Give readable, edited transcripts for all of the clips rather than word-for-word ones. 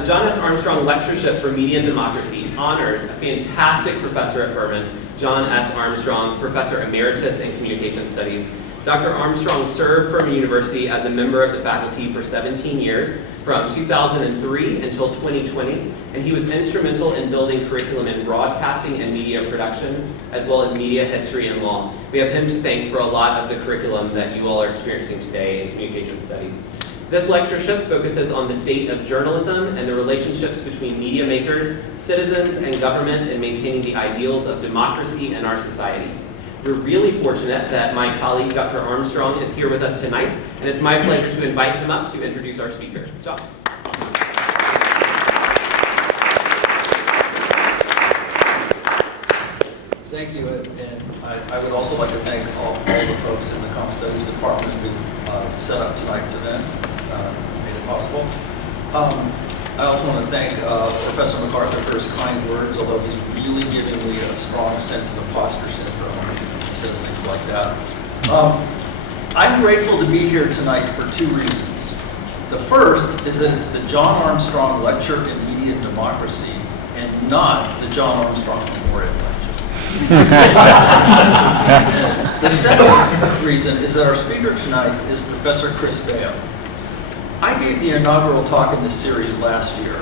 The John S. Armstrong Lectureship for Media and Democracy honors a fantastic professor at Furman, John S. Armstrong, Professor Emeritus in Communication Studies. Dr. Armstrong served Furman University as a member of the faculty for 17 years, from 2003 until 2020, and he was instrumental in building curriculum in broadcasting and media production, as well as media history and law. We have him to thank for a lot of the curriculum that you all are experiencing today in communication studies. This lectureship focuses on the state of journalism and the relationships between media makers, citizens, and government in maintaining the ideals of democracy in our society. We're really fortunate that my colleague, Dr. Armstrong, is here with us tonight, and it's my pleasure to invite him up to introduce our speaker. John. Thank you, and I would also like to thank all the folks in the Comm Studies Department who set up tonight's event, made it possible. I also want to thank Professor MacArthur for his kind words, although he's really giving me a strong sense of imposter syndrome when he says things like that. I'm grateful to be here tonight for two reasons. The first is that it's the John Armstrong Lecture in Media and Democracy and not the John Armstrong Memorial Lecture. The second reason is that our speaker tonight is Professor Chris Bale. I gave the inaugural talk in this series last year.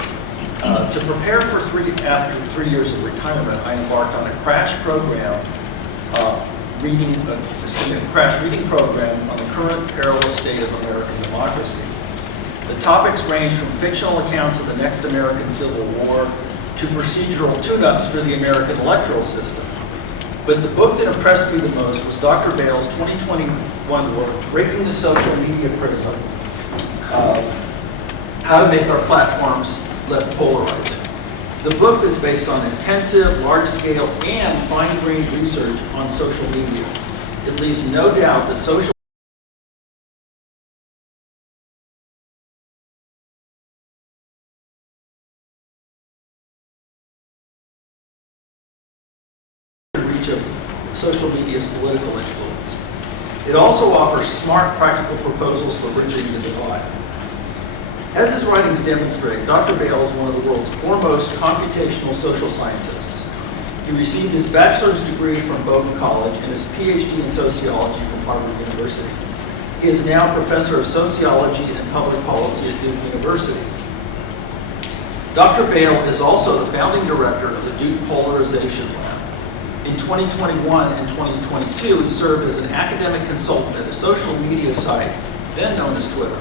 To prepare for after 3 years of retirement, I embarked on a crash reading program on the current perilous state of American democracy. The topics range from fictional accounts of the next American Civil War to procedural tune-ups for the American electoral system. But the book that impressed me the most was Dr. Bale's 2021 work, Breaking the Social Media Prism, How to Make Our Platforms Less Polarizing. The book is based on intensive, large-scale, and fine-grained research on social media. It leaves no doubt that social reach of social media's political influence. It also offers smart, practical proposals for bridging the divide. As his writings demonstrate, Dr. Bale is one of the world's foremost computational social scientists. He received his bachelor's degree from Bowdoin College and his PhD in sociology from Harvard University. He is now professor of sociology and public policy at Duke University. Dr. Bale is also the founding director of the Duke Polarization Lab. In 2021 and 2022, he served as an academic consultant at a social media site, then known as Twitter.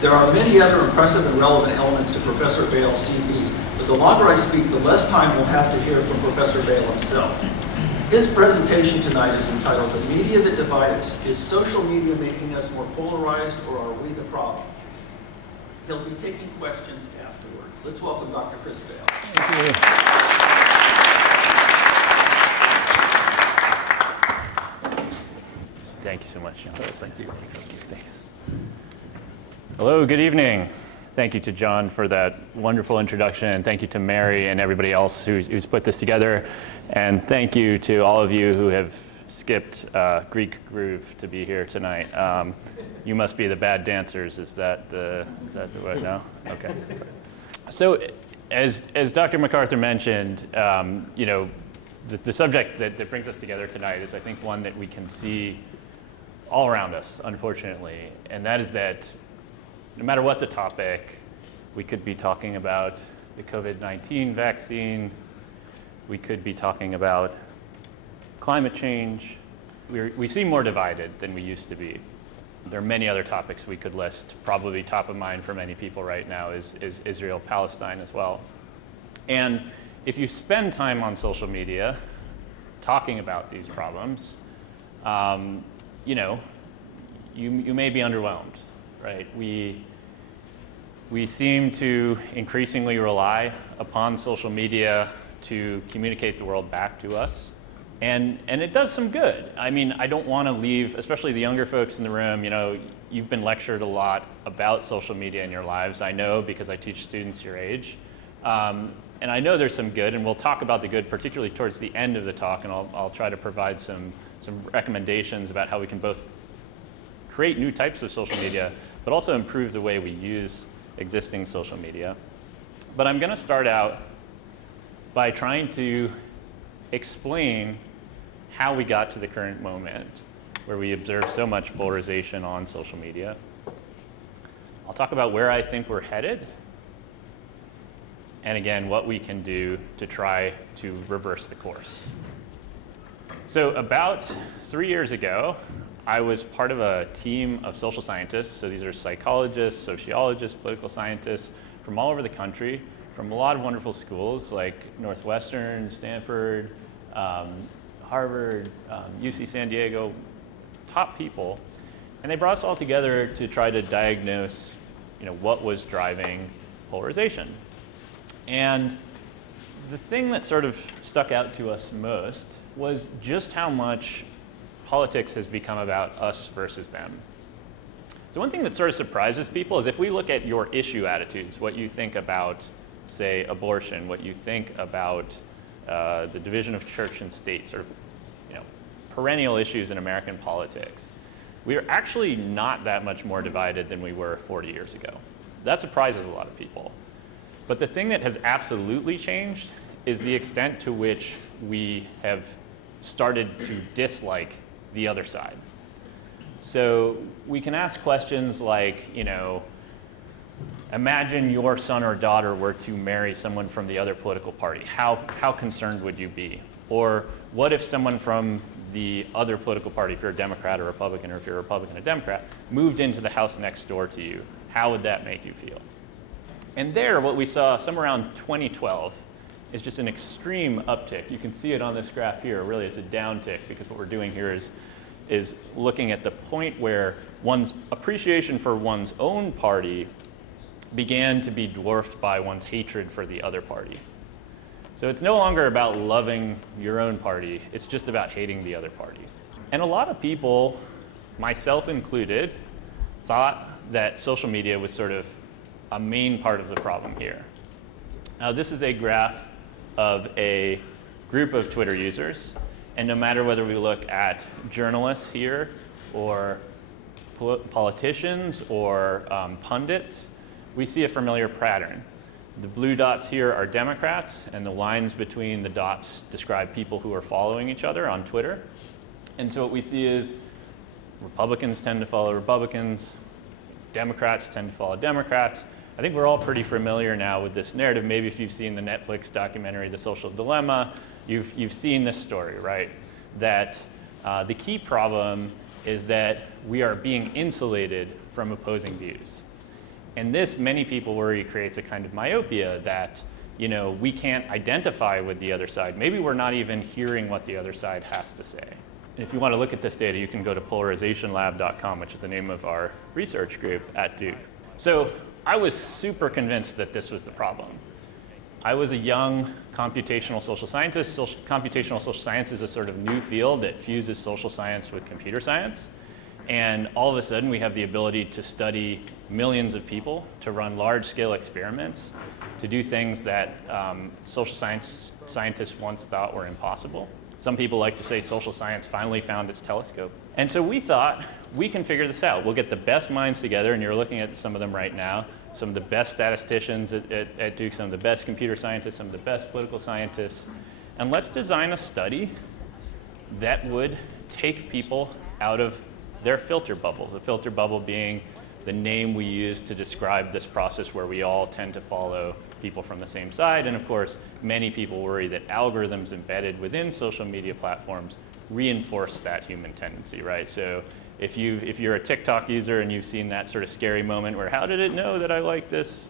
There are many other impressive and relevant elements to Professor Bale's CV, but the longer I speak, the less time we'll have to hear from Professor Bale himself. His presentation tonight is entitled, "The Media That Divide Us. Is Social Media Making Us More Polarized, or Are We the Problem?" He'll be taking questions afterward. Let's welcome Dr. Chris Bale. Thank you. Thank you so much, John. Thank you. Thanks. Hello, good evening. Thank you to John for that wonderful introduction, and thank you to Mary and everybody else who's put this together. And thank you to all of you who have skipped Greek groove to be here tonight. You must be the bad dancers. Is that the way? No? Okay. So as Dr. MacArthur mentioned, the subject that brings us together tonight is, I think, one that we can see all around us, unfortunately, and that is that no matter what the topic, we could be talking about the COVID-19 vaccine, we could be talking about climate change. We seem more divided than we used to be. There are many other topics we could list. Probably top of mind for many people right now is Israel-Palestine as well. And if you spend time on social media talking about these problems, you may be underwhelmed, right? We seem to increasingly rely upon social media to communicate the world back to us. And it does some good. I mean, I don't want to leave, especially the younger folks in the room, you've been lectured a lot about social media in your lives. I know because I teach students your age. And I know there's some good, and we'll talk about the good, particularly towards the end of the talk, and I'll try to provide some recommendations about how we can both create new types of social media, but also improve the way we use existing social media. But I'm going to start out by trying to explain how we got to the current moment where we observe so much polarization on social media. I'll talk about where I think we're headed, and again, what we can do to try to reverse the course. So about 3 years ago, I was part of a team of social scientists. So these are psychologists, sociologists, political scientists from all over the country, from a lot of wonderful schools like Northwestern, Stanford, Harvard, UC San Diego, top people. And they brought us all together to try to diagnose, what was driving polarization. And the thing that sort of stuck out to us most was just how much politics has become about us versus them. So one thing that sort of surprises people is if we look at your issue attitudes, what you think about, say, abortion, what you think about the division of church and state, sort of, perennial issues in American politics, we are actually not that much more divided than we were 40 years ago. That surprises a lot of people. But the thing that has absolutely changed is the extent to which we have started to dislike the other side. So we can ask questions like, imagine your son or daughter were to marry someone from the other political party. How concerned would you be? Or what if someone from the other political party, if you're a Democrat or Republican, or if you're a Republican or Democrat, moved into the house next door to you? How would that make you feel? And there, what we saw somewhere around 2012 is just an extreme uptick. You can see it on this graph here. Really, it's a downtick because what we're doing here is looking at the point where one's appreciation for one's own party began to be dwarfed by one's hatred for the other party. So it's no longer about loving your own party, it's just about hating the other party. And a lot of people, myself included, thought that social media was sort of a main part of the problem here. Now this is a graph of a group of Twitter users, and no matter whether we look at journalists here, or politicians, or pundits, we see a familiar pattern. The blue dots here are Democrats, and the lines between the dots describe people who are following each other on Twitter. And so what we see is Republicans tend to follow Republicans, Democrats tend to follow Democrats. I think we're all pretty familiar now with this narrative. Maybe if you've seen the Netflix documentary, The Social Dilemma, you've seen this story, right? That the key problem is that we are being insulated from opposing views. And this, many people worry, creates a kind of myopia that, we can't identify with the other side. Maybe we're not even hearing what the other side has to say. And if you want to look at this data, you can go to polarizationlab.com, which is the name of our research group at Duke. So I was super convinced that this was the problem. I was a young computational social scientist. Computational social science is a sort of new field that fuses social science with computer science. And all of a sudden, we have the ability to study millions of people, to run large-scale experiments, to do things that social science scientists once thought were impossible. Some people like to say social science finally found its telescope. And so we thought, we can figure this out. We'll get the best minds together, and you're looking at some of them right now, some of the best statisticians at Duke, some of the best computer scientists, some of the best political scientists, and let's design a study that would take people out of their filter bubble, the filter bubble being the name we use to describe this process where we all tend to follow people from the same side. And of course, many people worry that algorithms embedded within social media platforms reinforce that human tendency, right? So if you're a TikTok user and you've seen that sort of scary moment where how did it know that I like this,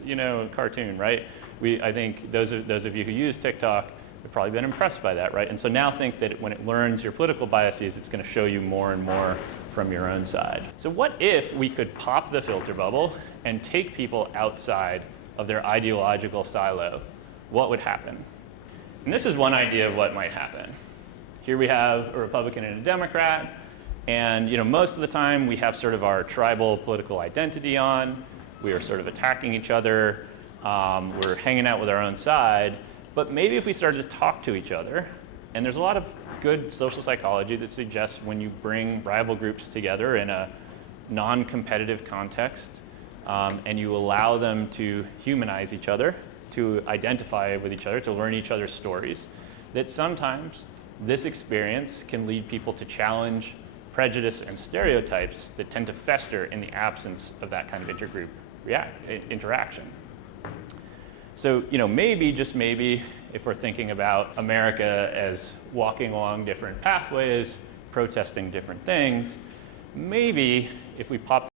cartoon, right? I think those of you who use TikTok have probably been impressed by that, right? And so now think that when it learns your political biases, it's going to show you more and more from your own side. So what if we could pop the filter bubble and take people outside of their ideological silo? What would happen? And this is one idea of what might happen. Here we have a Republican and a Democrat, and most of the time we have sort of our tribal political identity on. We are sort of attacking each other. We're hanging out with our own side. But maybe if we started to talk to each other, and there's a lot of good social psychology that suggests when you bring rival groups together in a non-competitive context, and you allow them to humanize each other, to identify with each other, to learn each other's stories, that sometimes this experience can lead people to challenge prejudice and stereotypes that tend to fester in the absence of that kind of intergroup interaction. So, maybe, just maybe, if we're thinking about America as walking along different pathways, protesting different things, maybe if we pop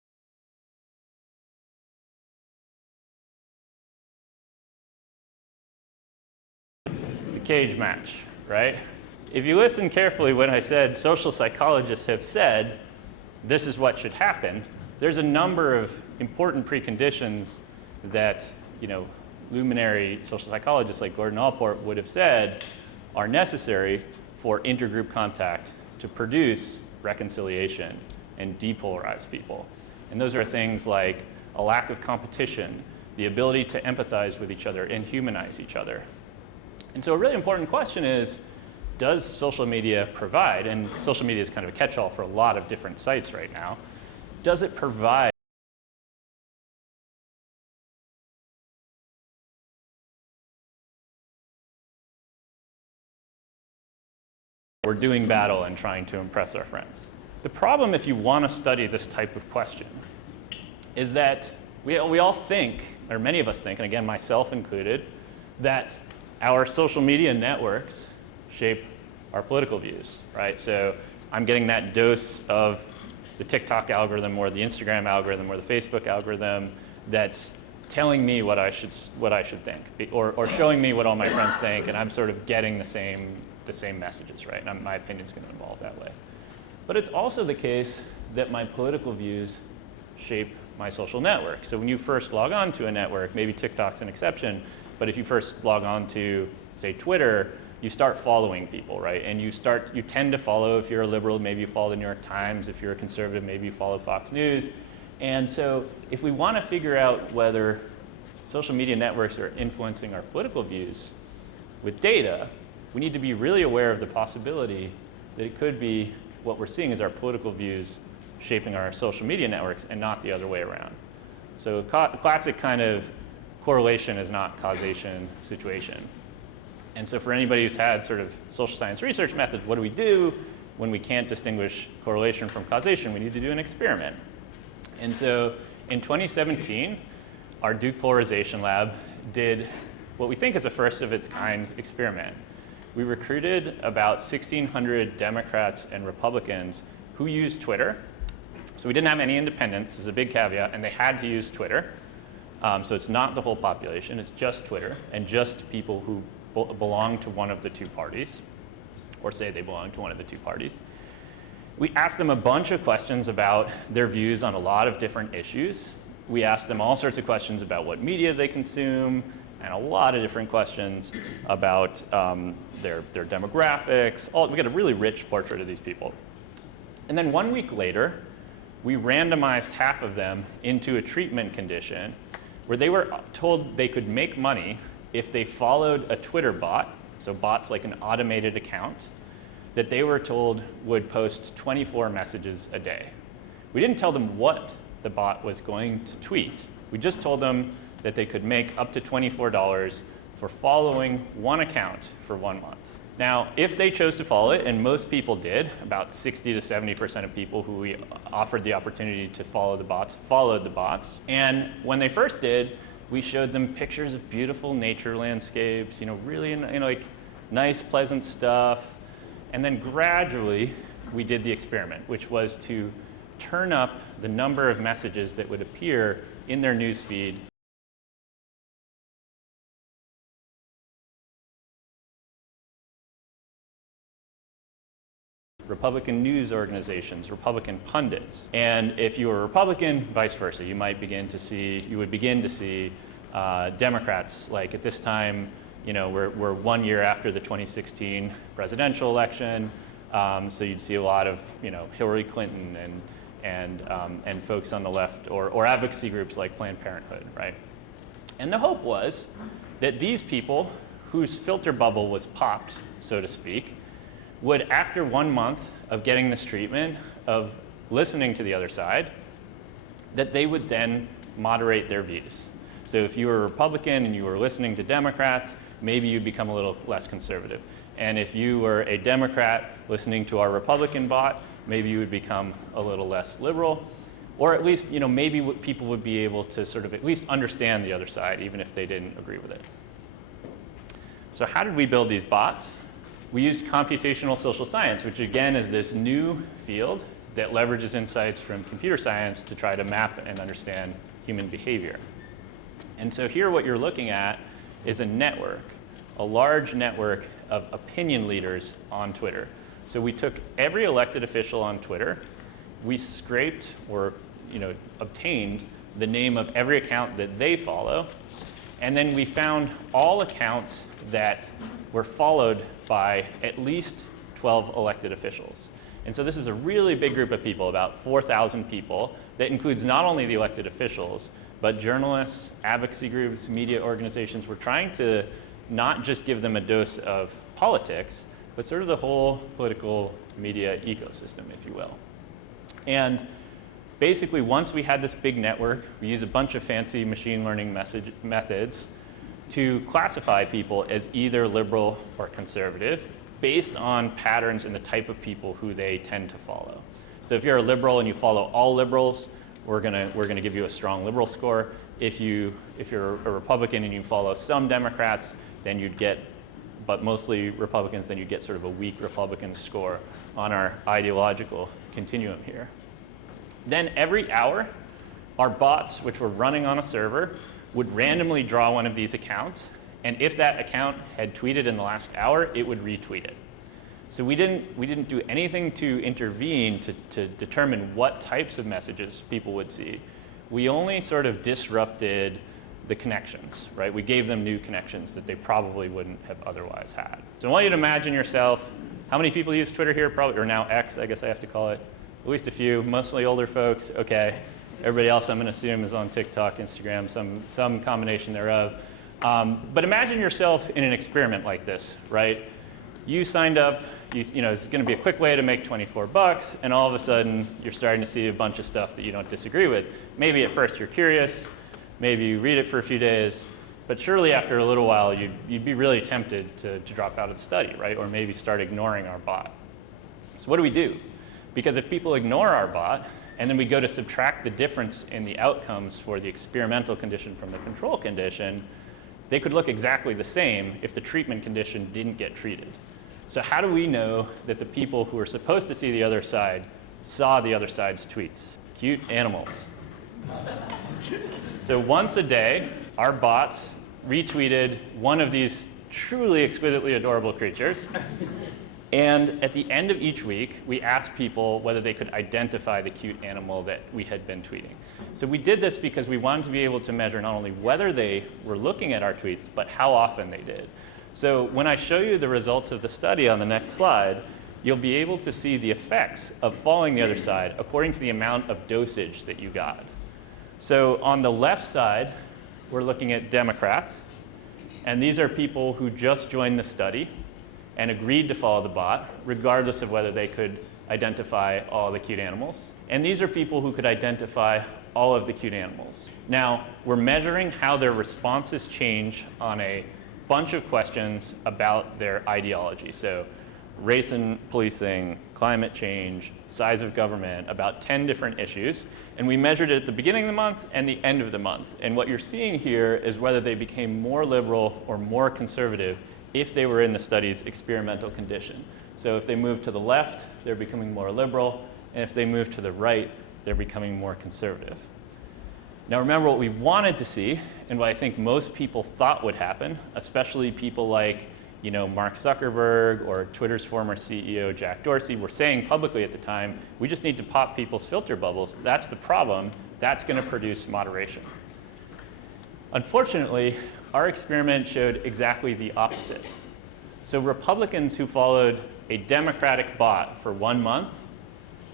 the cage match, right? If you listen carefully when I said social psychologists have said this is what should happen, there's a number of important preconditions that, luminary social psychologists like Gordon Allport would have said are necessary for intergroup contact to produce reconciliation and depolarize people. And those are things like a lack of competition, the ability to empathize with each other and humanize each other. And so a really important question is, does social media provide, and social media is kind of a catch-all for a lot of different sites right now, does it provide we're doing battle and trying to impress our friends? The problem, if you want to study this type of question, is that we all think, or many of us think, and again, myself included, that our social media networks shape our political views, right? So I'm getting that dose of the TikTok algorithm or the Instagram algorithm or the Facebook algorithm that's telling me what I should think, or showing me what all my friends think, and I'm sort of getting the same messages, right? And my opinion's going to evolve that way. But it's also the case that my political views shape my social network. So when you first log on to a network, maybe TikTok's an exception, but if you first log on to, say, Twitter, you start following people, right? And you tend to follow, if you're a liberal, maybe you follow the New York Times. If you're a conservative, maybe you follow Fox News. And so if we want to figure out whether social media networks are influencing our political views with data, we need to be really aware of the possibility that it could be what we're seeing as our political views shaping our social media networks and not the other way around. So a classic kind of correlation is not causation situation. And so for anybody who's had sort of social science research methods, what do we do when we can't distinguish correlation from causation? We need to do an experiment. And so in 2017, our Duke Polarization Lab did what we think is a first of its kind experiment. We recruited about 1,600 Democrats and Republicans who used Twitter. So we didn't have any independents, this is a big caveat, and they had to use Twitter. So it's not the whole population, it's just Twitter, and just people who belong to one of the two parties, or say they belong to one of the two parties. We asked them a bunch of questions about their views on a lot of different issues. We asked them all sorts of questions about what media they consume, and a lot of different questions about their demographics. We got a really rich portrait of these people. And then 1 week later, we randomized half of them into a treatment condition where they were told they could make money if they followed a Twitter bot, so bots like an automated account, that they were told would post 24 messages a day. We didn't tell them what the bot was going to tweet. We just told them that they could make up to $24 for following one account for 1 month. Now, if they chose to follow it, and most people did, about 60 to 70% of people who we offered the opportunity to follow the bots followed the bots. And when they first did, we showed them pictures of beautiful nature landscapes, really like nice, pleasant stuff. And then gradually, we did the experiment, which was to turn up the number of messages that would appear in their newsfeed. Republican news organizations, Republican pundits. And if you were a Republican, vice versa, you would begin to see Democrats, like at this time, we're 1 year after the 2016 presidential election, so you'd see a lot of, Hillary Clinton and folks on the left, or advocacy groups like Planned Parenthood, right? And the hope was that these people, whose filter bubble was popped, so to speak, would, after 1 month of getting this treatment, of listening to the other side, that they would then moderate their views. So if you were a Republican and you were listening to Democrats, maybe you'd become a little less conservative. And if you were a Democrat listening to our Republican bot, maybe you would become a little less liberal. Or at least, maybe people would be able to sort of at least understand the other side, even if they didn't agree with it. So how did we build these bots? We used computational social science, which again is this new field that leverages insights from computer science to try to map and understand human behavior. And so here what you're looking at is a network, a large network of opinion leaders on Twitter. So we took every elected official on Twitter, we scraped or obtained the name of every account that they follow, and then we found all accounts that were followed by at least 12 elected officials. And so this is a really big group of people, about 4,000 people, that includes not only the elected officials, but journalists, advocacy groups, media organizations. We're trying to not just give them a dose of politics, but sort of the whole political media ecosystem, if you will. And basically, once we had this big network, we used a bunch of fancy machine learning methods to classify people as either liberal or conservative based on patterns in the type of people who they tend to follow. So if you're a liberal and you follow all liberals, we're gonna give you a strong liberal score. If you're a Republican and you follow some Democrats, then you'd get, but mostly Republicans, then you'd get sort of a weak Republican score on our ideological continuum here. Then every hour, our bots, which were running on a server, would randomly draw one of these accounts, and if that account had tweeted in the last hour, it would retweet it. So we didn't do anything to intervene to determine what types of messages people would see. We only sort of disrupted the connections, right? We gave them new connections that they probably wouldn't have otherwise had. So I want you to imagine yourself, how many people use Twitter here? Probably, or now X, I guess I have to call it. At least a few, mostly older folks, okay. Everybody else, I'm gonna assume, is on TikTok, Instagram, some combination thereof. But imagine yourself in an experiment like this, right? You signed up, it's gonna be a quick way to make 24 bucks, and all of a sudden, you're starting to see a bunch of stuff that you don't disagree with. Maybe at first you're curious, maybe you read it for a few days, but surely after a little while, you'd be really tempted to drop out of the study, right? Or maybe start ignoring our bot. So what do? Because if people ignore our bot, and then we go to subtract the difference in the outcomes for the experimental condition from the control condition, they could look exactly the same if the treatment condition didn't get treated. So how do we know that the people who are supposed to see the other side saw the other side's tweets? Cute animals. So once a day, our bots retweeted one of these truly exquisitely adorable creatures. And at the end of each week, we asked people whether they could identify the cute animal that we had been tweeting. So we did this because we wanted to be able to measure not only whether they were looking at our tweets, but how often they did. So when I show you the results of the study on the next slide, you'll be able to see the effects of following the other side according to the amount of dosage that you got. So on the left side, we're looking at Democrats, and these are people who just joined the study and agreed to follow the bot, regardless of whether they could identify all the cute animals. And these are people who could identify all of the cute animals. Now, we're measuring how their responses change on a bunch of questions about their ideology. So race and policing, climate change, size of government, about 10 different issues. And we measured it at the beginning of the month and the end of the month. And what you're seeing here is whether they became more liberal or more conservative if they were in the study's experimental condition. So if they move to the left, they're becoming more liberal, and if they move to the right, they're becoming more conservative. Now remember what we wanted to see, and what I think most people thought would happen, especially people like Mark Zuckerberg or Twitter's former CEO Jack Dorsey were saying publicly at the time, we just need to pop people's filter bubbles. That's the problem. That's going to produce moderation. Unfortunately, our experiment showed exactly the opposite. So Republicans who followed a Democratic bot for 1 month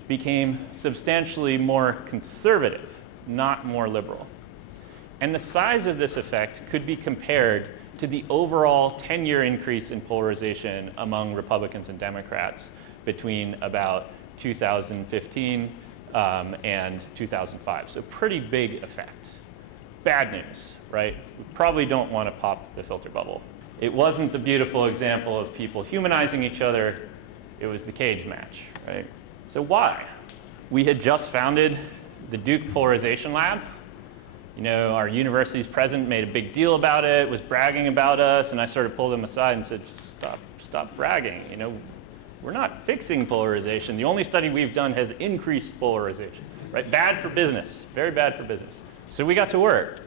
became substantially more conservative, not more liberal. And the size of this effect could be compared to the overall 10-year increase in polarization among Republicans and Democrats between about 2015 and 2005. So pretty big effect. bad news, right? We probably don't want to pop the filter bubble. It wasn't the beautiful example of people humanizing each other. It was the cage match, right? So why? We had just founded the Duke Polarization Lab. You know, our university's president made a big deal about it, was bragging about us, and I sort of pulled him aside and said, stop bragging. You know, we're not fixing polarization. The only study we've done has increased polarization, right? Bad for business, very bad for business. So we got to work,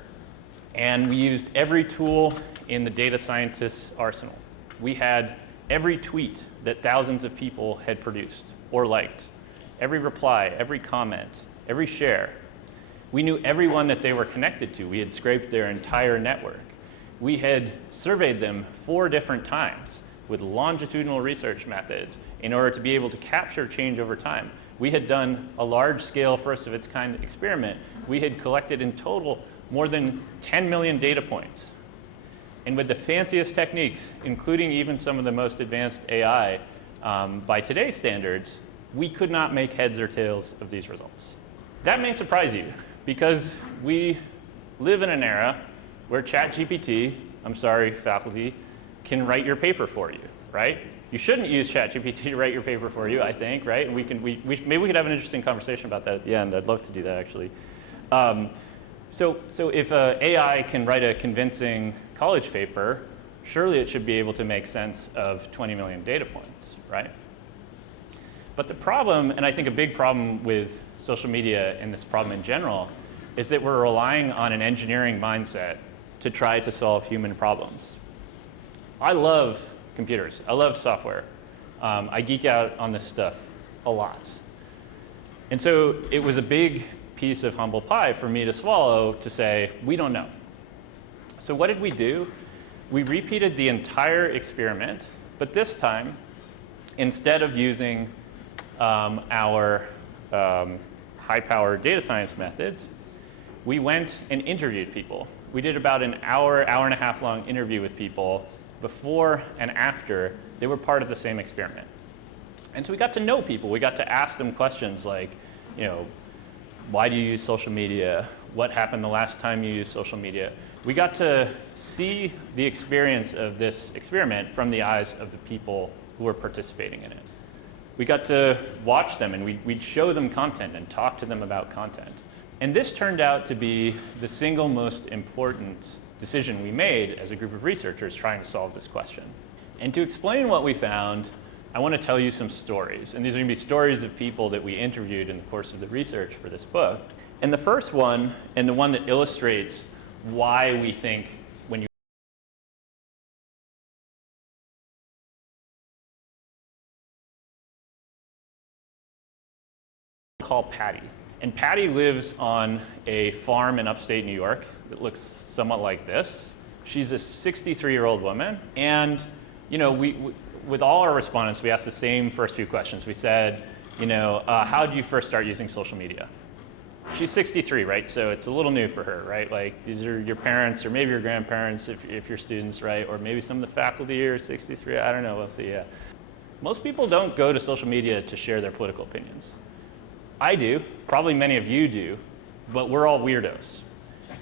and we used every tool in the data scientist's arsenal. We had every tweet that thousands of people had produced or liked, every reply, every comment, every share. We knew everyone that they were connected to. We had scraped their entire network. We had surveyed them 4 different times with longitudinal research methods in order to be able to capture change over time. We had done a large-scale, first-of-its-kind experiment. We had collected in total more than 10 million data points. And with the fanciest techniques, including even some of the most advanced AI, by today's standards, we could not make heads or tails of these results. That may surprise you, because we live in an era where ChatGPT, I'm sorry, faculty, can write your paper for you, right? You shouldn't use ChatGPT to write your paper for you, I think, right? And maybe we could have an interesting conversation about that at the end. I'd love to do that, actually. So if AI can write a convincing college paper, surely it should be able to make sense of 20 million data points, right? But the problem, and I think a big problem with social media and this problem in general, is that we're relying on an engineering mindset to try to solve human problems. I love computers. I love software. I geek out on this stuff a lot. And so it was a big piece of humble pie for me to swallow to say, we don't know. So what did we do? We repeated the entire experiment, but this time, instead of using our high-powered data science methods, we went and interviewed people. We did about an hour and a half long interview with people before and after they were part of the same experiment. And so we got to know people. We got to ask them questions like, you know, why do you use social media? What happened the last time you used social media? We got to see the experience of this experiment from the eyes of the people who were participating in it. We got to watch them, and we'd show them content and talk to them about content. And this turned out to be the single most important decision we made as a group of researchers trying to solve this question. And to explain what we found, I want to tell you some stories. And these are going to be stories of people that we interviewed in the course of the research for this book. And the first one, and the one that illustrates why we think when you call Patty. And Patty lives on a farm in upstate New York that looks somewhat like this. She's a 63-year-old woman. And you know, with all our respondents, we asked the same first few questions. We said, you know, how did you first start using social media? She's 63, right? So it's a little new for her, right? Like these are your parents or maybe your grandparents if you're students, right? Or maybe some of the faculty are 63. I don't know. We'll see. Yeah. Most people don't go to social media to share their political opinions. I do. Probably many of you do. But we're all weirdos.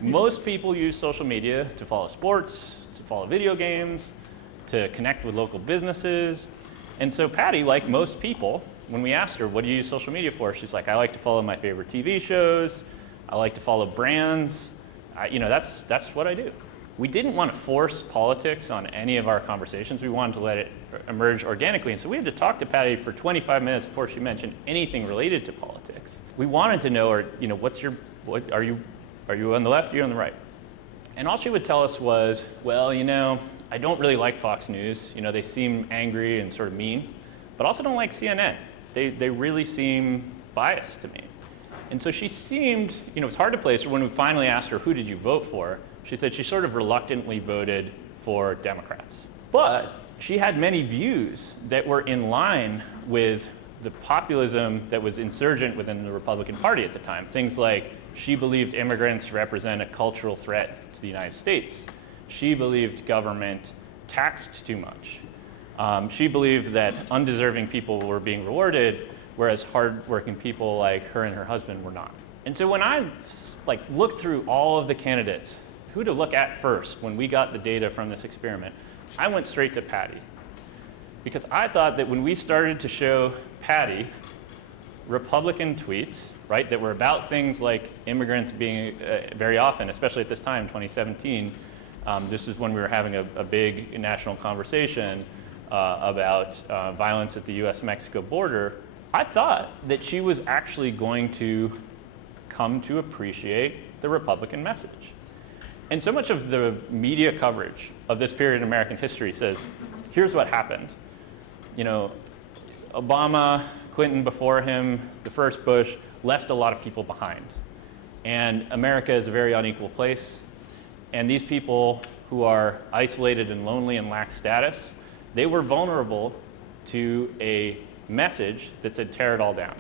Most people use social media to follow sports, to follow video games, to connect with local businesses. And so Patty, like most people, when we asked her, what do you use social media for? She's like, I like to follow my favorite TV shows. I like to follow brands. You know, that's what I do. We didn't want to force politics on any of our conversations. We wanted to let it emerge organically. And so we had to talk to Patty for 25 minutes before she mentioned anything related to politics. We wanted to know, you know, are you on the left or are you on the right? And all she would tell us was, well, you know, I don't really like Fox News. You know, they seem angry and sort of mean, but also don't like CNN. They really seem biased to me. And so she seemed, you know, it's hard to place her. When we finally asked her, who did you vote for? She said she sort of reluctantly voted for Democrats. But she had many views that were in line with the populism that was insurgent within the Republican Party at the time. Things like she believed immigrants represent a cultural threat to the United States. She believed government taxed too much. She believed that undeserving people were being rewarded, whereas hardworking people like her and her husband were not. And so when I looked through all of the candidates, who to look at first when we got the data from this experiment, I went straight to Patty. Because I thought that when we started to show Patty Republican tweets, right, that were about things like immigrants being very often, especially at this time, 2017, this is when we were having a big national conversation about violence at the US-Mexico border, I thought that she was actually going to come to appreciate the Republican message. And so much of the media coverage of this period in American history says, here's what happened. You know, Obama, Clinton before him, the first Bush, left a lot of people behind. And America is a very unequal place. And these people who are isolated and lonely and lack status, they were vulnerable to a message that said, tear it all down.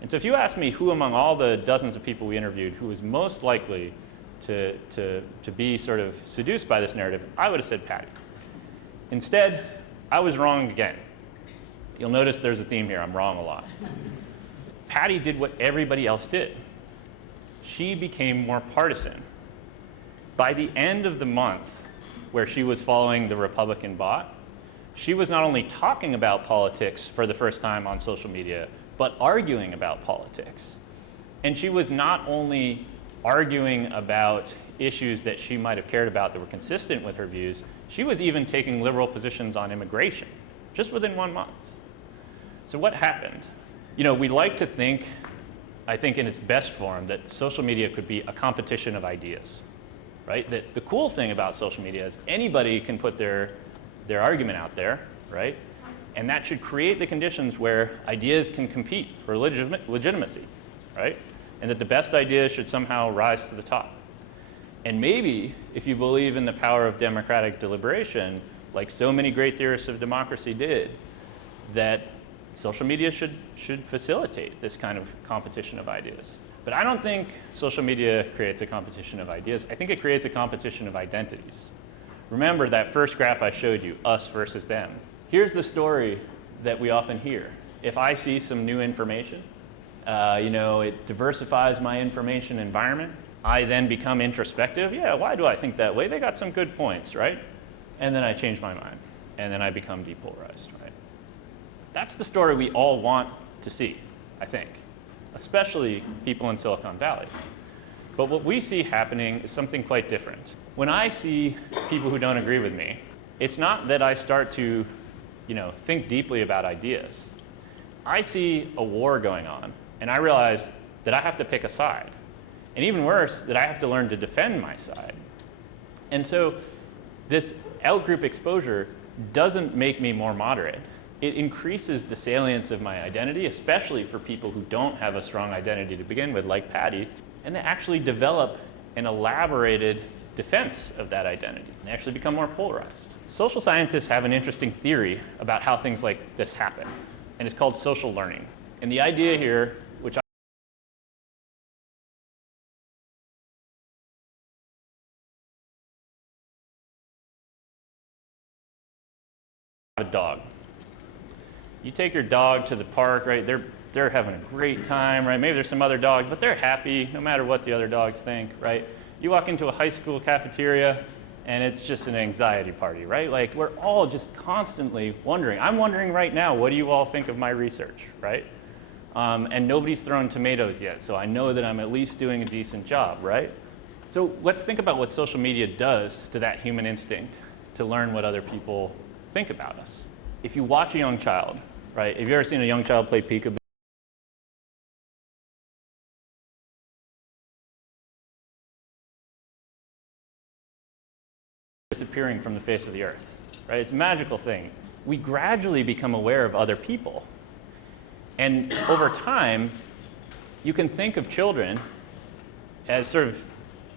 And so if you ask me who among all the dozens of people we interviewed who was most likely to be sort of seduced by this narrative, I would have said Patty. Instead, I was wrong again. You'll notice there's a theme here. I'm wrong a lot. Patty did what everybody else did. She became more partisan. By the end of the month, where she was following the Republican bot, she was not only talking about politics for the first time on social media, but arguing about politics. And she was not only arguing about issues that she might have cared about that were consistent with her views, she was even taking liberal positions on immigration, just within 1 month. So what happened? You know, we like to think, I think in its best form, that social media could be a competition of ideas, right? That the cool thing about social media is anybody can put their argument out there, right? And that should create the conditions where ideas can compete for legitimacy, right? And that the best ideas should somehow rise to the top. And maybe, if you believe in the power of democratic deliberation, like so many great theorists of democracy did, that social media should facilitate this kind of competition of ideas. But I don't think social media creates a competition of ideas. I think it creates a competition of identities. Remember that first graph I showed you, us versus them. Here's the story that we often hear. If I see some new information, it diversifies my information environment, I then become introspective. Yeah, why do I think that way? They got some good points, right? And then I change my mind, and then I become depolarized, right? That's the story we all want to see, I think, especially people in Silicon Valley. But what we see happening is something quite different. When I see people who don't agree with me, it's not that I start to, think deeply about ideas. I see a war going on, and I realize that I have to pick a side. And even worse, that I have to learn to defend my side. And so this outgroup exposure doesn't make me more moderate. It increases the salience of my identity, especially for people who don't have a strong identity to begin with, like Patty, and they actually develop an elaborated defense of that identity. They actually become more polarized. Social scientists have an interesting theory about how things like this happen, and it's called social learning. And the idea here, which a dog. You take your dog to the park, right? They're having a great time, right? Maybe there's some other dogs, but they're happy no matter what the other dogs think, right? You walk into a high school cafeteria and it's just an anxiety party, right? Like we're all just constantly wondering. I'm wondering right now, what do you all think of my research, right? And nobody's thrown tomatoes yet, so I know that I'm at least doing a decent job, right? So let's think about what social media does to that human instinct to learn what other people think about us. If you watch a young child, right? Have you ever seen a young child play peekaboo? Disappearing from the face of the earth, right? It's a magical thing. We gradually become aware of other people. And over time, you can think of children as sort of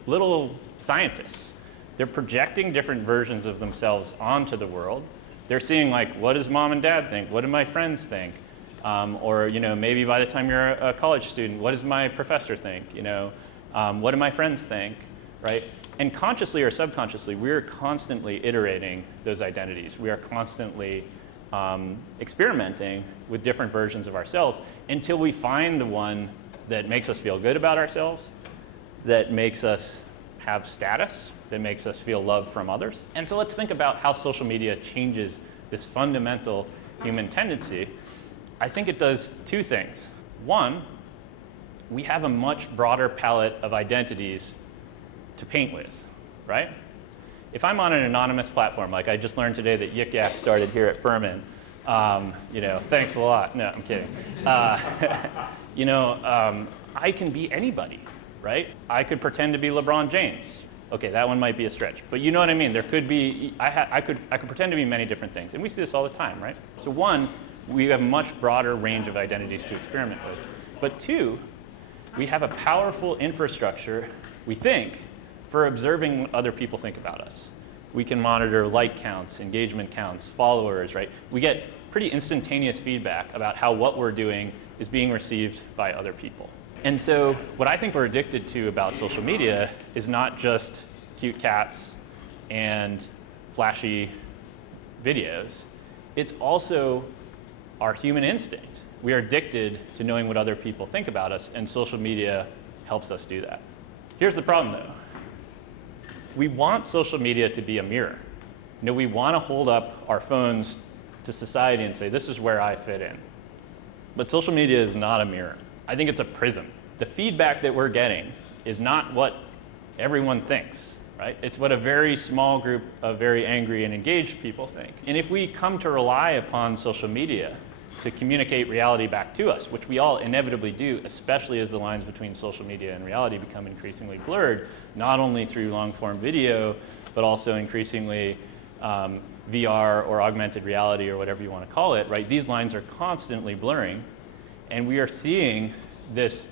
little scientists. They're projecting different versions of themselves onto the world. They're seeing, like, what does mom and dad think? What do my friends think? Or maybe by the time you're a college student, what does my professor think? What do my friends think, right? And consciously or subconsciously, we're constantly iterating those identities. We are constantly experimenting with different versions of ourselves until we find the one that makes us feel good about ourselves, that makes us have status, that makes us feel love from others. And so let's think about how social media changes this fundamental human tendency. I think it does two things. One, we have a much broader palette of identities to paint with, right? If I'm on an anonymous platform, like I just learned today that Yik Yak started here at Furman, thanks a lot. No, I'm kidding. I can be anybody, right? I could pretend to be LeBron James. Okay, that one might be a stretch, but you know what I mean. There could be, I could pretend to be many different things, and we see this all the time, right? So one, we have a much broader range of identities to experiment with. But two, we have a powerful infrastructure, we think, for observing what other people think about us. We can monitor like counts, engagement counts, followers, right? We get pretty instantaneous feedback about how what we're doing is being received by other people. And so what I think we're addicted to about social media is not just cute cats and flashy videos. It's also our human instinct. We are addicted to knowing what other people think about us, and social media helps us do that. Here's the problem, though. We want social media to be a mirror. We want to hold up our phones to society and say, this is where I fit in. But social media is not a mirror. I think it's a prism. The feedback that we're getting is not what everyone thinks, right? It's what a very small group of very angry and engaged people think. And if we come to rely upon social media to communicate reality back to us, which we all inevitably do, especially as the lines between social media and reality become increasingly blurred, not only through long-form video, but also increasingly VR or augmented reality or whatever you want to call it, right? These lines are constantly blurring, and we are seeing this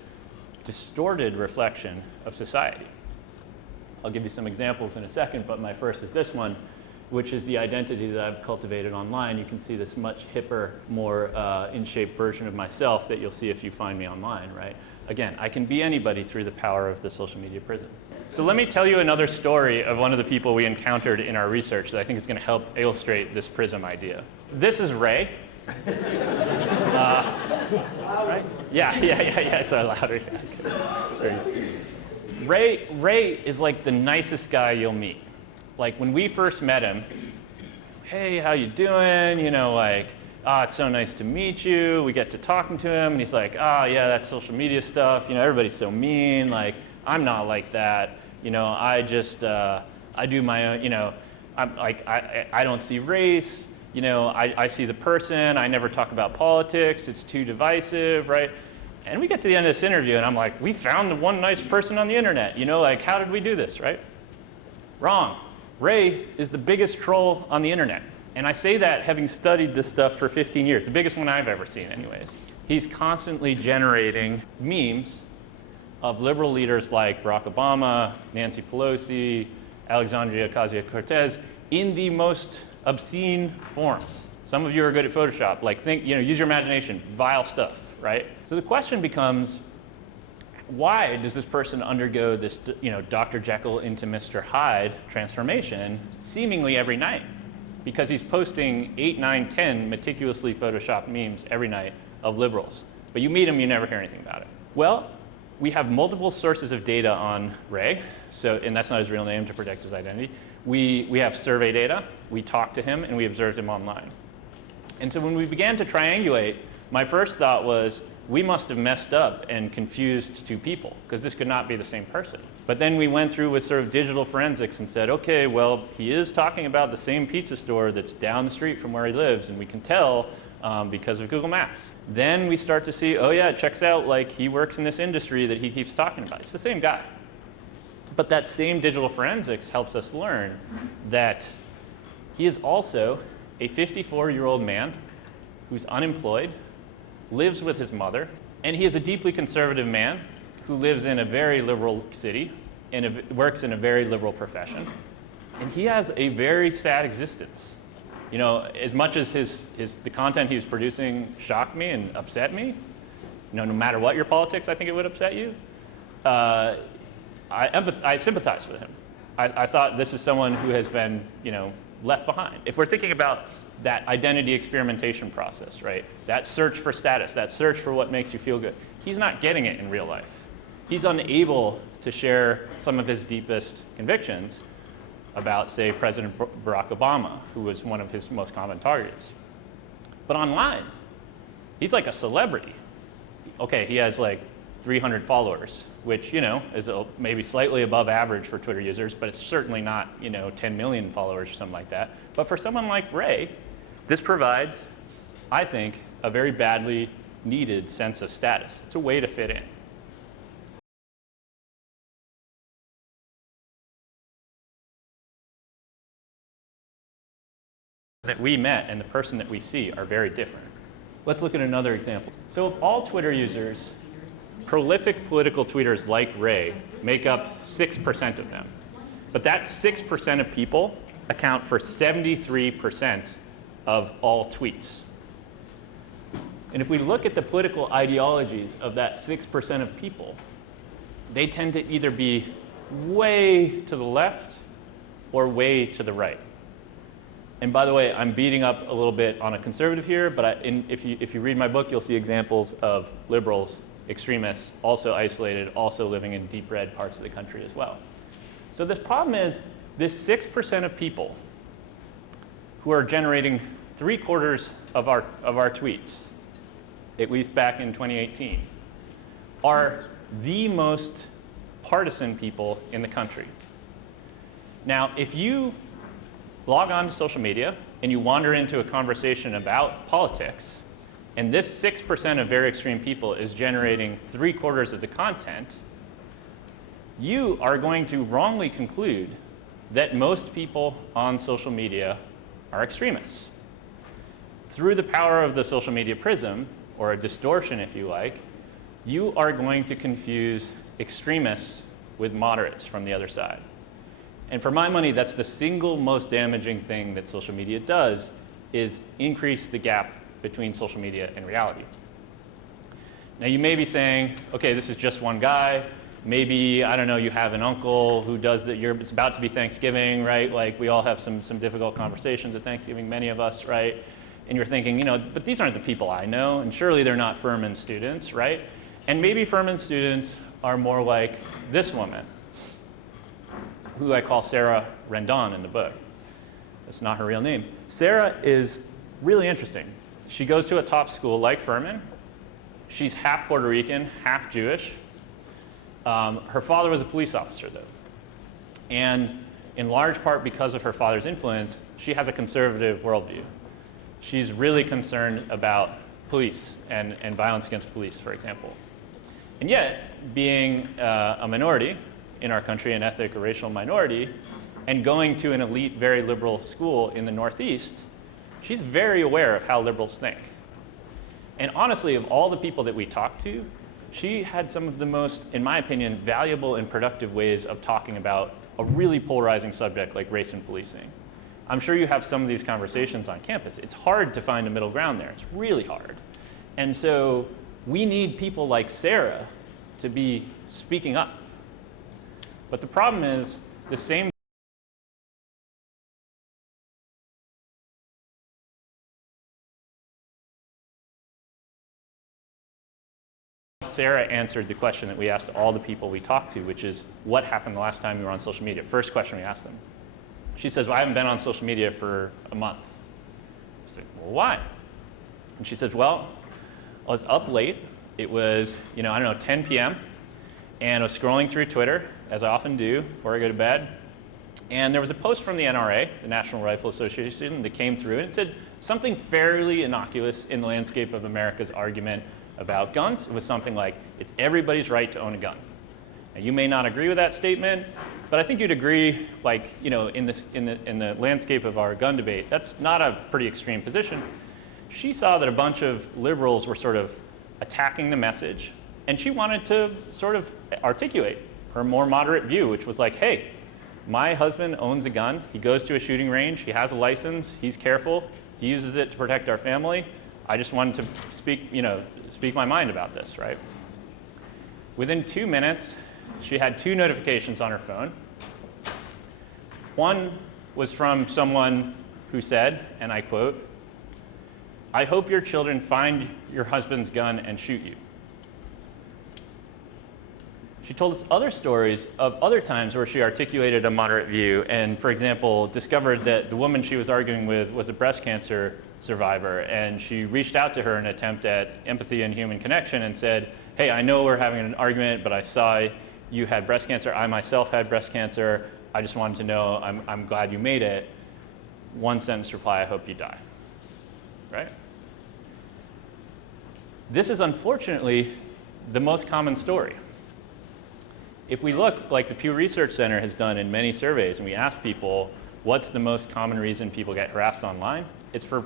distorted reflection of society. I'll give you some examples in a second, but my first is this one, which is the identity that I've cultivated online. You can see this much hipper, more in-shape version of myself that you'll see if you find me online, right? Again, I can be anybody through the power of the social media prism. So let me tell you another story of one of the people we encountered in our research that I think is going to help illustrate this prism idea. This is Ray. Right? Yeah, so louder. Ray is like the nicest guy you'll meet. Like when we first met him, hey, how you doing? It's so nice to meet you. We get to talking to him, and he's like, yeah, that's social media stuff. Everybody's so mean. Like, I'm not like that. I just, I do my own, I'm like, I don't see race. I see the person. I never talk about politics. It's too divisive, right? And we get to the end of this interview, and I'm like, we found the one nice person on the internet. How did we do this, right? Wrong. Ray is the biggest troll on the internet. And I say that having studied this stuff for 15 years, the biggest one I've ever seen anyways. He's constantly generating memes of liberal leaders like Barack Obama, Nancy Pelosi, Alexandria Ocasio-Cortez in the most obscene forms. Some of you are good at Photoshop. Use your imagination, vile stuff, right? So the question becomes, why does this person undergo this, Dr. Jekyll into Mr. Hyde transformation seemingly every night? Because he's posting 8, 9, 10 meticulously photoshopped memes every night of liberals. But you meet him, you never hear anything about it. Well, we have multiple sources of data on Ray, and that's not his real name to protect his identity. We have survey data, we talked to him, and we observed him online. And so when we began to triangulate, my first thought was, we must have messed up and confused two people, because this could not be the same person. But then we went through with sort of digital forensics and said, okay, well, he is talking about the same pizza store that's down the street from where he lives, and we can tell because of Google Maps. Then we start to see, oh yeah, it checks out, like he works in this industry that he keeps talking about. It's the same guy. But that same digital forensics helps us learn that he is also a 54-year-old man who's unemployed, lives with his mother, and he is a deeply conservative man who lives in a very liberal city and works in a very liberal profession. And he has a very sad existence. As much as the content he was producing shocked me and upset me, no matter what your politics, I think it would upset you, I sympathize with him. I thought this is someone who has been, left behind. If we're thinking about that identity experimentation process, right? That search for status, that search for what makes you feel good. he's not getting it in real life. He's unable to share some of his deepest convictions about, say, President Barack Obama, who was one of his most common targets. But online, he's like a celebrity. Okay, he has like 300 followers, which, is maybe slightly above average for Twitter users, but it's certainly not, 10 million followers or something like that. But for someone like Ray, this provides, I think, a very badly needed sense of status. It's a way to fit in. That we met and the person that we see are very different. Let's look at another example. So of all Twitter users, prolific political tweeters like Ray make up 6% of them. But that 6% of people account for 73% of all tweets. And if we look at the political ideologies of that 6% of people, they tend to either be way to the left or way to the right. And by the way, I'm beating up a little bit on a conservative here, but if you read my book, you'll see examples of liberals, extremists, also isolated, also living in deep red parts of the country as well. So the problem is this 6% of people who are generating 3/4 of our tweets, at least back in 2018, are the most partisan people in the country. Now, if you log on to social media and you wander into a conversation about politics, and this 6% of very extreme people is generating 3/4 of the content, you are going to wrongly conclude that most people on social media are extremists. Through the power of the social media prism, or a distortion if you like, you are going to confuse extremists with moderates from the other side. And for my money, that's the single most damaging thing that social media does, is increase the gap between social media and reality. Now you may be saying, okay, this is just one guy. Maybe, I don't know, you have an uncle who does that. It's about to be Thanksgiving, right? Like we all have some difficult conversations at Thanksgiving, many of us, right? And you're thinking, but these aren't the people I know, and surely they're not Furman students, right? And maybe Furman students are more like this woman, who I call Sarah Rendon in the book. That's not her real name. Sarah is really interesting. She goes to a top school like Furman. She's half Puerto Rican, half Jewish. Her father was a police officer, though. And in large part because of her father's influence, she has a conservative worldview. She's really concerned about police and violence against police, for example. And yet, being a minority in our country, an ethnic or racial minority, and going to an elite, very liberal school in the Northeast, she's very aware of how liberals think. And honestly, of all the people that we talked to, she had some of the most, in my opinion, valuable and productive ways of talking about a really polarizing subject like race and policing. I'm sure you have some of these conversations on campus. It's hard to find a middle ground there. It's really hard. And so we need people like Sarah to be speaking up. But the problem is the same Sarah answered the question that we asked all the people we talked to, which is, what happened the last time you were on social media? First question we asked them. She says, well, I haven't been on social media for a month. I said, well, why? And she says, well, I was up late. It was, 10 p.m. And I was scrolling through Twitter, as I often do before I go to bed. And there was a post from the NRA, the National Rifle Association, that came through, and it said something fairly innocuous in the landscape of America's argument about guns. It was something like, it's everybody's right to own a gun. Now, you may not agree with that statement, but I think you'd agree, in the landscape of our gun debate, that's not a pretty extreme position. She saw that a bunch of liberals were sort of attacking the message, and she wanted to sort of articulate her more moderate view, which was like, hey, my husband owns a gun. He goes to a shooting range. He has a license. He's careful. He uses it to protect our family. I just wanted to speak my mind about this, right? Within 2 minutes, she had 2 notifications on her phone. One was from someone who said, and I quote, "I hope your children find your husband's gun and shoot you." She told us other stories of other times where she articulated a moderate view and, for example, discovered that the woman she was arguing with was a breast cancer survivor, and she reached out to her in an attempt at empathy and human connection and said, hey, I know we're having an argument, but I saw you had breast cancer. I myself had breast cancer. I just wanted to know, I'm glad you made it. One sentence reply, I hope you die, right? This is unfortunately the most common story. If we look, like the Pew Research Center has done in many surveys, and we ask people, what's the most common reason people get harassed online? It's for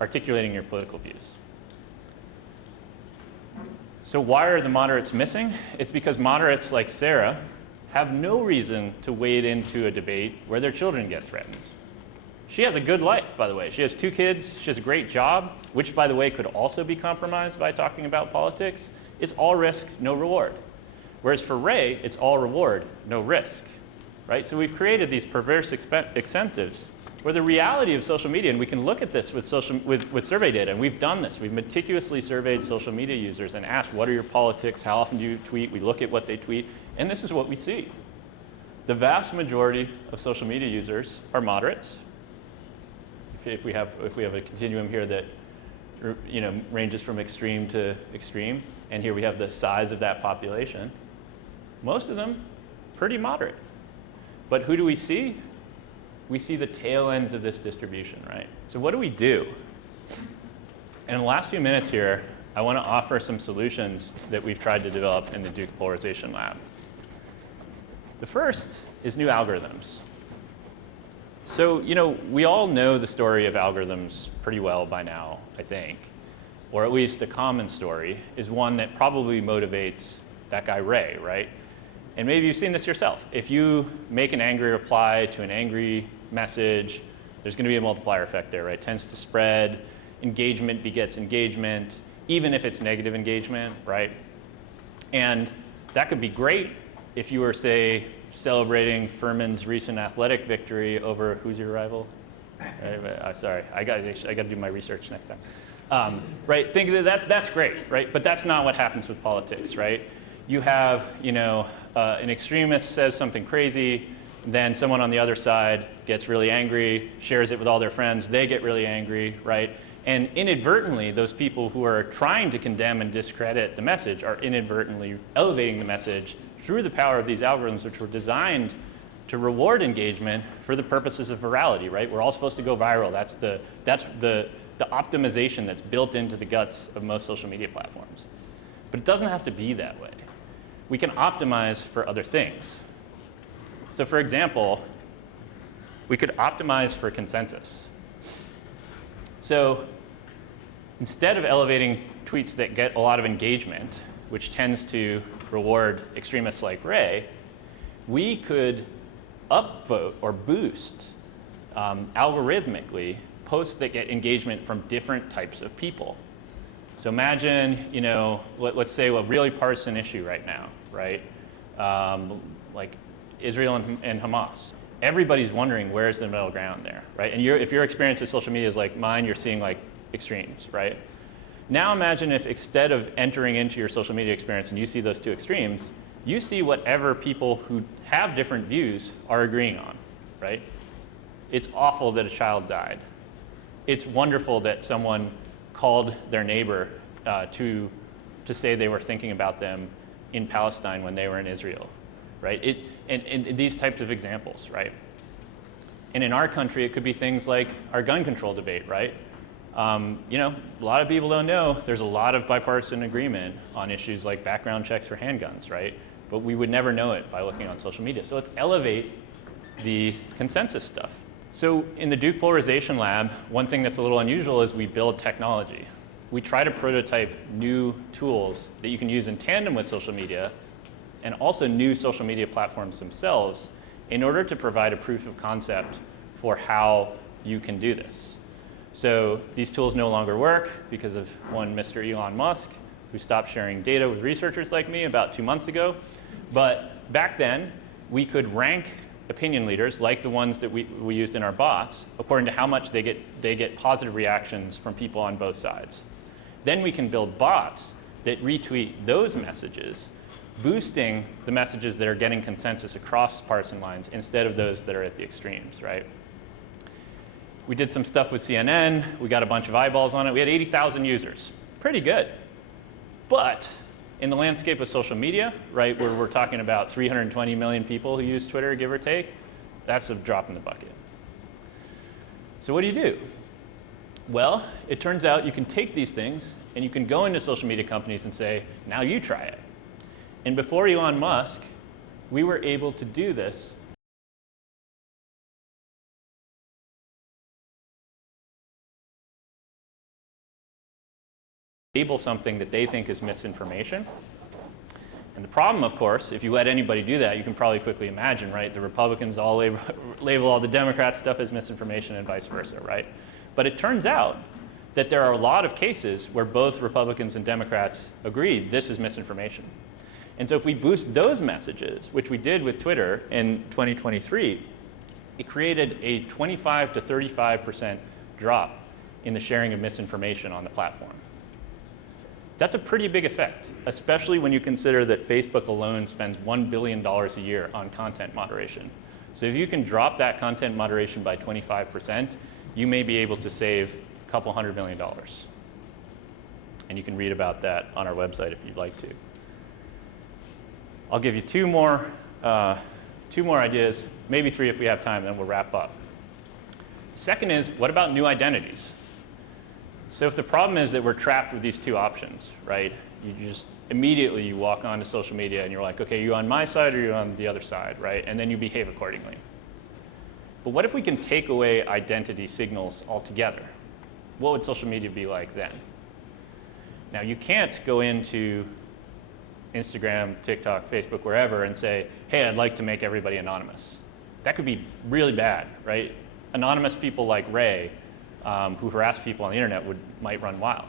articulating your political views. So why are the moderates missing? It's because moderates like Sarah have no reason to wade into a debate where their children get threatened. She has a good life, by the way. She has 2 kids, she has a great job, which, by the way, could also be compromised by talking about politics. It's all risk, no reward. Whereas for Ray, it's all reward, no risk, right? So we've created these perverse incentives where the reality of social media, and we can look at this with survey data, and we've done this. We've meticulously surveyed social media users and asked, what are your politics? How often do you tweet? We look at what they tweet, and this is what we see. The vast majority of social media users are moderates. If we have a continuum here that ranges from extreme to extreme, and here we have the size of that population, most of them pretty moderate. But who do we see? We see the tail ends of this distribution, right? So what do we do? And in the last few minutes here, I want to offer some solutions that we've tried to develop in the Duke Polarization Lab. The first is new algorithms. So, we all know the story of algorithms pretty well by now, I think. Or at least a common story is one that probably motivates that guy Ray, right? And maybe you've seen this yourself. If you make an angry reply to an angry message, there's going to be a multiplier effect there, right? It tends to spread. Engagement begets engagement, even if it's negative engagement, right? And that could be great if you were, say, celebrating Furman's recent athletic victory over, who's your rival? Sorry, I got to do my research next time. Right? Think that that's great, right? But that's not what happens with politics, right? You have, an extremist says something crazy, then someone on the other side gets really angry, shares it with all their friends, they get really angry, right? And inadvertently, those people who are trying to condemn and discredit the message are inadvertently elevating the message through the power of these algorithms, which were designed to reward engagement for the purposes of virality, right? We're all supposed to go viral. That's the optimization that's built into the guts of most social media platforms. But it doesn't have to be that way. We can optimize for other things. So for example, we could optimize for consensus. So instead of elevating tweets that get a lot of engagement, which tends to reward extremists like Ray, we could upvote or boost algorithmically posts that get engagement from different types of people. So imagine, let's say a really partisan issue right now, right? Like Israel and Hamas. Everybody's wondering where's the middle ground there, right? And if your experience with social media is like mine, you're seeing like extremes, right? Now imagine if instead of entering into your social media experience and you see those 2 extremes, you see whatever people who have different views are agreeing on, right? It's awful that a child died. It's wonderful that someone called their neighbor to say they were thinking about them in Palestine when they were in Israel, right? And these types of examples, right? And in our country, it could be things like our gun control debate, right? A lot of people don't know there's a lot of bipartisan agreement on issues like background checks for handguns, right? But we would never know it by looking on social media. So let's elevate the consensus stuff. So in the Duke Polarization Lab, one thing that's a little unusual is we build technology. We try to prototype new tools that you can use in tandem with social media and also new social media platforms themselves in order to provide a proof of concept for how you can do this. So these tools no longer work because of one Mr. Elon Musk, who stopped sharing data with researchers like me about 2 months ago. But back then, we could rank opinion leaders, like the ones that we used in our bots, according to how much they get positive reactions from people on both sides. Then we can build bots that retweet those messages boosting the messages that are getting consensus across partisan lines instead of those that are at the extremes, right? We did some stuff with CNN. We got a bunch of eyeballs on it. We had 80,000 users. Pretty good. But in the landscape of social media, right, where we're talking about 320 million people who use Twitter, give or take, that's a drop in the bucket. So what do? Well, it turns out you can take these things and you can go into social media companies and say, now you try it. And before Elon Musk, we were able to do this label something that they think is misinformation. And the problem, of course, if you let anybody do that, you can probably quickly imagine, right? The Republicans all label all the Democrat stuff as misinformation and vice versa, right? But it turns out that there are a lot of cases where both Republicans and Democrats agreed this is misinformation. And so if we boost those messages, which we did with Twitter in 2023, it created a 25 to 35% drop in the sharing of misinformation on the platform. That's a pretty big effect, especially when you consider that Facebook alone spends $1 billion a year on content moderation. So if you can drop that content moderation by 25%, you may be able to save a couple $100 million. And you can read about that on our website if you'd like to. I'll give you two more ideas, maybe three if we have time, then we'll wrap up. Second is, what about new identities? So if the problem is that we're trapped with these two options, right? You just immediately you walk onto social media and you're like, okay, you on my side or you on the other side, right? And then you behave accordingly. But what if we can take away identity signals altogether? What would social media be like then? Now you can't go into Instagram, TikTok, Facebook, wherever and say, hey, I'd like to make everybody anonymous. That could be really bad, right? Anonymous people like Ray, who harass people on the internet might run wild.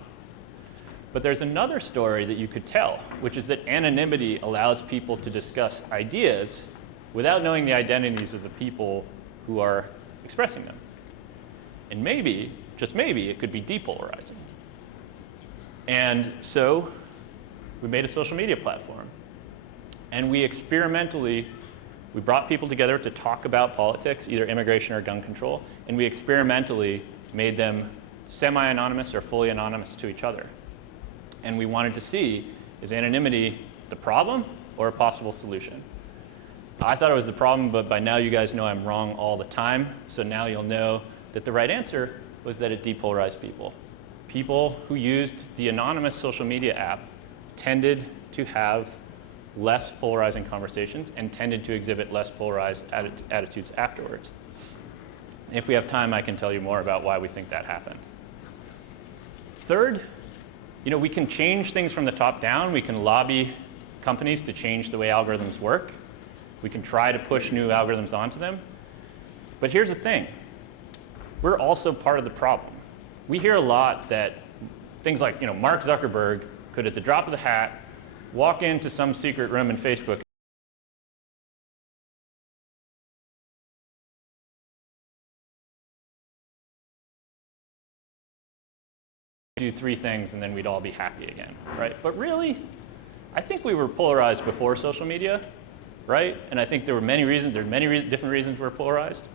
But there's another story that you could tell, which is that anonymity allows people to discuss ideas without knowing the identities of the people who are expressing them. And maybe, just maybe, it could be depolarizing. And so we made a social media platform. And we brought people together to talk about politics, either immigration or gun control, and we experimentally made them semi-anonymous or fully anonymous to each other. And we wanted to see, is anonymity the problem or a possible solution? I thought it was the problem, but by now you guys know I'm wrong all the time. So now you'll know that the right answer was that it depolarized people. People who used the anonymous social media app tended to have less polarizing conversations and tended to exhibit less polarized attitudes afterwards. If we have time, I can tell you more about why we think that happened. Third, we can change things from the top down. We can lobby companies to change the way algorithms work. We can try to push new algorithms onto them. But here's the thing. We're also part of the problem. We hear a lot that things like, Mark Zuckerberg could, at the drop of the hat, walk into some secret room in Facebook do three things and then we'd all be happy again, right? But really, I think we were polarized before social media, right? And I think there were many reasons, different reasons we're polarized.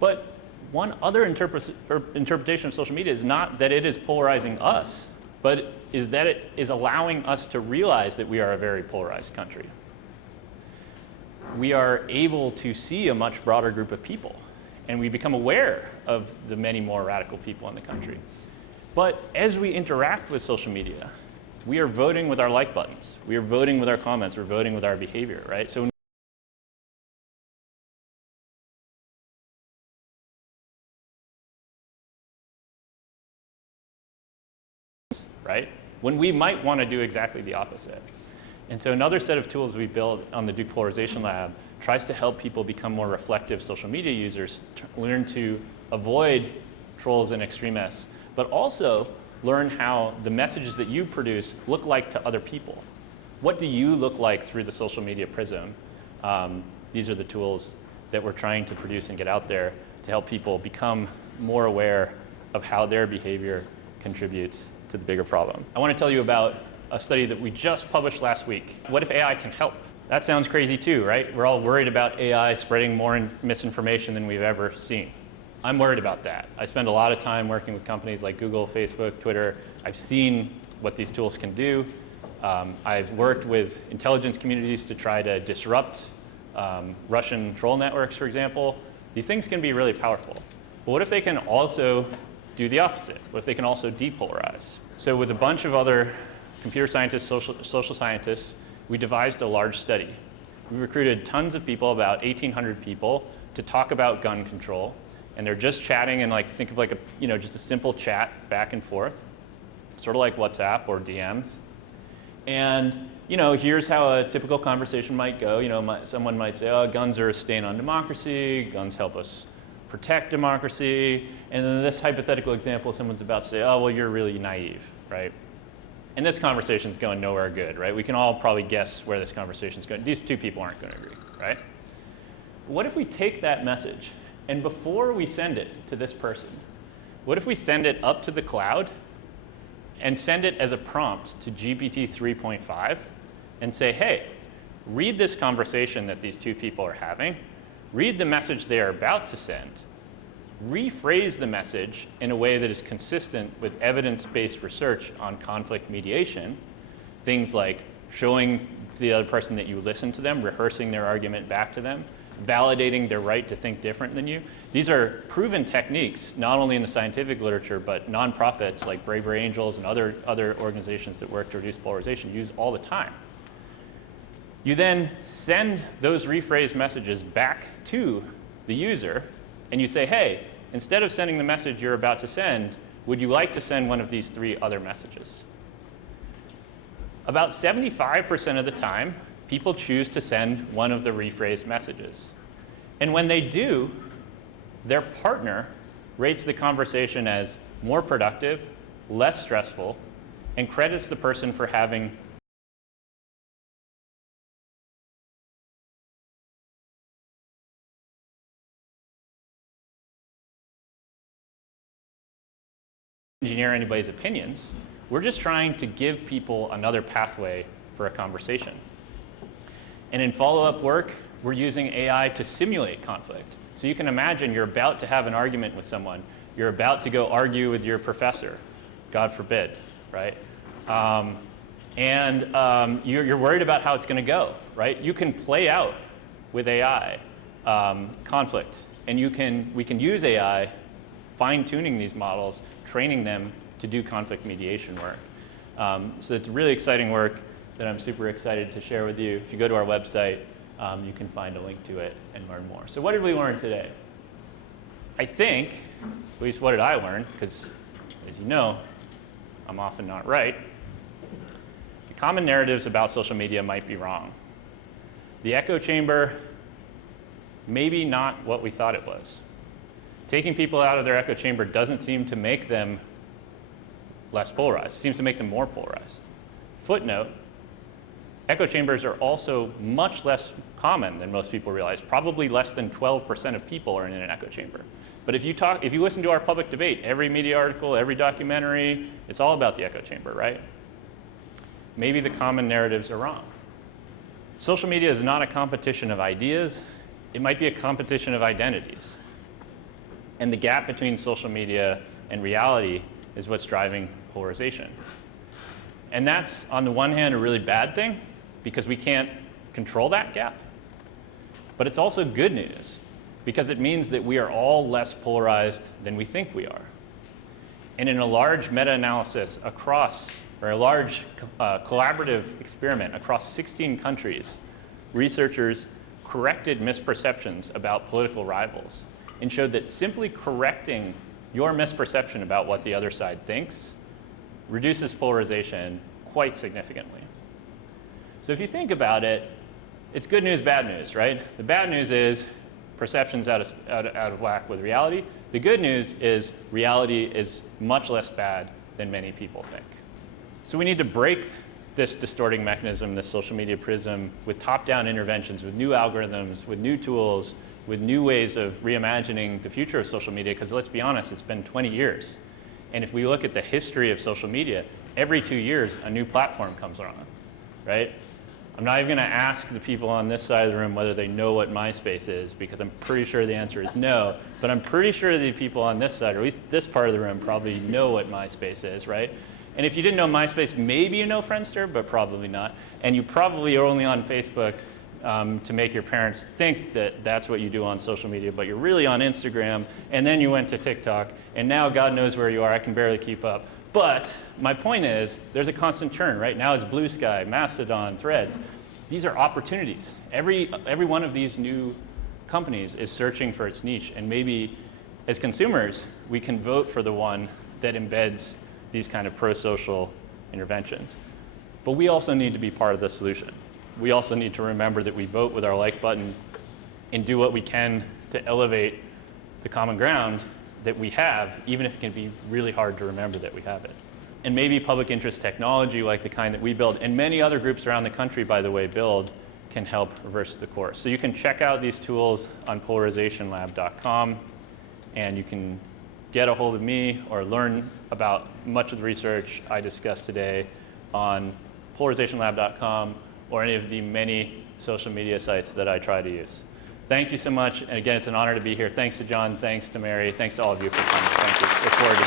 But one other interpretation of social media is not that it is polarizing us, but is that it is allowing us to realize that we are a very polarized country. We are able to see a much broader group of people, and we become aware of the many more radical people in the country. But as we interact with social media, we are voting with our like buttons. We are voting with our comments. We're voting with our behavior, right? So right? When we might want to do exactly the opposite. And so another set of tools we built on the Depolarization Lab tries to help people become more reflective social media users, learn to avoid trolls and extremists, but also learn how the messages that you produce look like to other people. What do you look like through the social media prism? These are the tools that we're trying to produce and get out there to help people become more aware of how their behavior contributes to the bigger problem. I want to tell you about a study that we just published last week. What if AI can help? That sounds crazy too, right? We're all worried about AI spreading more misinformation than we've ever seen. I'm worried about that. I spend a lot of time working with companies like Google, Facebook, Twitter. I've seen what these tools can do. I've worked with intelligence communities to try to disrupt Russian troll networks, for example. These things can be really powerful. But what if they can also do the opposite? What if they can also depolarize? So with a bunch of other computer scientists, social scientists, we devised a large study. We recruited tons of people, about 1,800 people, to talk about gun control. And they're just chatting and think of just a simple chat back and forth, sort of like WhatsApp or DMs. And here's how a typical conversation might go. Someone might say, oh, guns are a stain on democracy. Guns help us protect democracy. And in this hypothetical example, someone's about to say, oh, well, you're really naive, right? And this conversation's going nowhere good, right? We can all probably guess where this conversation's going. These two people aren't going to agree, right? What if we take that message, and before we send it to this person, what if we send it up to the cloud and send it as a prompt to GPT 3.5 and say, hey, read this conversation that these two people are having, read the message they're about to send, rephrase the message in a way that is consistent with evidence-based research on conflict mediation, things like showing the other person that you listen to them, rehearsing their argument back to them, validating their right to think different than you. These are proven techniques, not only in the scientific literature, but nonprofits like Bravery Angels and other organizations that work to reduce polarization use all the time. You then send those rephrased messages back to the user, and you say, hey, instead of sending the message you're about to send, would you like to send one of these 3 other messages? About 75% of the time, people choose to send one of the rephrased messages. And when they do, their partner rates the conversation as more productive, less stressful, and credits the person for having engineer anybody's opinions. We're just trying to give people another pathway for a conversation. And in follow-up work, we're using AI to simulate conflict. So you can imagine you're about to have an argument with someone. You're about to go argue with your professor, God forbid, right? You're worried about how it's going to go, right? You can play out with AI conflict, and we can use AI, fine-tuning these models, training them to do conflict mediation work. So it's really exciting work that I'm super excited to share with you. If you go to our website, you can find a link to it and learn more. So what did we learn today? I think, at least what did I learn, because as you know, I'm often not right. The common narratives about social media might be wrong. The echo chamber, maybe not what we thought it was. Taking people out of their echo chamber doesn't seem to make them less polarized. It seems to make them more polarized. Footnote, echo chambers are also much less common than most people realize. Probably less than 12% of people are in an echo chamber. But if you listen to our public debate, every media article, every documentary, it's all about the echo chamber, right? Maybe the common narratives are wrong. Social media is not a competition of ideas. It might be a competition of identities. And the gap between social media and reality is what's driving polarization. And that's, on the one hand, a really bad thing, because we can't control that gap. But it's also good news, because it means that we are all less polarized than we think we are. And in a large meta-analysis a large collaborative experiment across 16 countries, researchers corrected misperceptions about political rivals and showed that simply correcting your misperception about what the other side thinks reduces polarization quite significantly. So if you think about it, it's good news, bad news, right? The bad news is perception's out of whack with reality. The good news is reality is much less bad than many people think. So we need to break this distorting mechanism, this social media prism, with top-down interventions, with new algorithms, with new tools, with new ways of reimagining the future of social media, because let's be honest, it's been 20 years. And if we look at the history of social media, every 2 years, a new platform comes around, right? I'm not even going to ask the people on this side of the room whether they know what MySpace is, because I'm pretty sure the answer is no. But I'm pretty sure the people on this side, or at least this part of the room, probably know what MySpace is, right? And if you didn't know MySpace, maybe you know Friendster, but probably not. And you probably are only on Facebook to make your parents think that that's what you do on social media, but you're really on Instagram, and then you went to TikTok, and now God knows where you are. I can barely keep up. But my point is, there's a constant turn, right? Now it's Blue Sky, Mastodon, Threads. These are opportunities. Every one of these new companies is searching for its niche, and maybe as consumers, we can vote for the one that embeds these kind of pro-social interventions. But we also need to be part of the solution. We also need to remember that we vote with our like button and do what we can to elevate the common ground that we have, even if it can be really hard to remember that we have it. And maybe public interest technology, like the kind that we build, and many other groups around the country, by the way, build, can help reverse the course. So you can check out these tools on polarizationlab.com, and you can get a hold of me or learn about much of the research I discussed today on polarizationlab.com or any of the many social media sites that I try to use. Thank you so much, and again, it's an honor to be here. Thanks to John, thanks to Mary, thanks to all of you for coming. Thank you. Look forward to